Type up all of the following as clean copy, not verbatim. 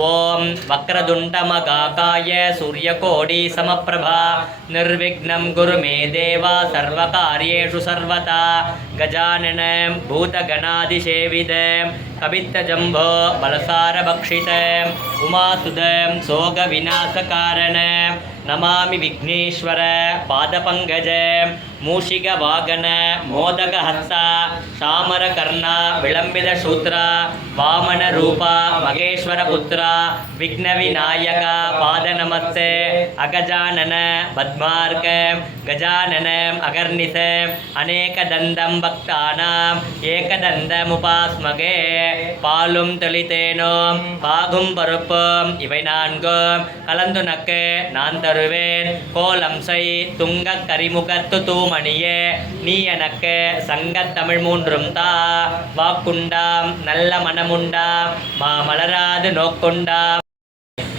ஓம் வக்ரதுண்டமகாகாய சூரியகோடி சமப்பிரபா நிர்விக்னம் குரு மே தேவா சர்வகாரியேஷு சர்வதா கஜானனம் பூதகணாதிசேவிதம் கபித்தஜம்போ பலசாரபக்ஷிதம் உமாசுதம் சோக விநாசகாரணம் நமாமி விக்னேஸ்வர பாதபங்கஜம் மூஷிக வாகன மோதக ஹஸ்தா சாமர கர்ணா விளம்பித சூத்ரா வாமன ரூபா மகேஸ்வர புத்ரா விக்ன விநாயக பாத நமஸ்தே அகஜானன பத்மார்க்கம் கஜானனம் அகர்நிசம் அநேகதந்தம் பக்தானாம் ஏகதந்தமுபாஸ்மகே பாலும் தெளித்தேனோ பாகும் பருப்பும் இவை நான்கும் கலந்து நக்கு நான் தருவேன் கோலம் செய் துங்க கரிமுகத்து தூமணியே நீ எனக்கு சங்கத் தமிழ் மூன்றும் தா வாக்குண்டாம் நல்ல மனமுண்டாம் மாமலராது நோக்குண்டாம்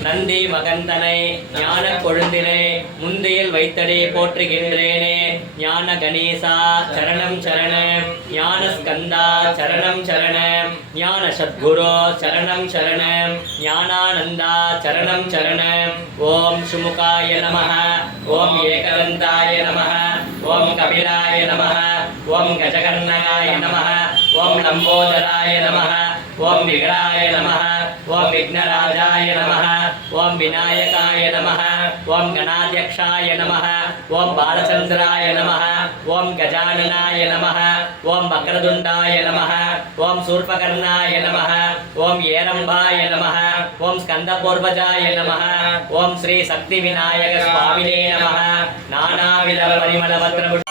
நந்தி மகந்தனை ஞான கொழுந்தினை முந்தியில் வைத்தடி போற்றுகின்றேனே ஞான கணேசா சரணம் சரணம் ஞான ஸ்கந்தா சரணம் சரணம் ஞான சத்குரு சரணம் சரணம் ஞானானந்தா சரணம் சரணம் ஓம் சுமுகாய நமः ஓம் ஏகதந்தாய நமः ஓம் கபிலாய நமः ஓம் கஜகர்ணகாய நமः ஓம் லம்போதராய நமः ஓம் விகடாய நமः ஓம் விக்னராஜாய நமः ஓம் விநாயகாய நமः ஓம் கணாத்யக்ஷாய நமः ஓம் பாலச்சந்திராய நமः ஓம் கஜானனாய நமः ஓம் வக்ரதுண்டாய நமः ஓம் சூர்பகர்ணாய நமः ஓம் ஏரம்பாய நமः ஓம் ஸ்கந்தபூர்வஜாய நமः ஓம் ஸ்ரீ சக்தி விநாயக சுவாமினே நமः நானாவித பரிமள பத்ர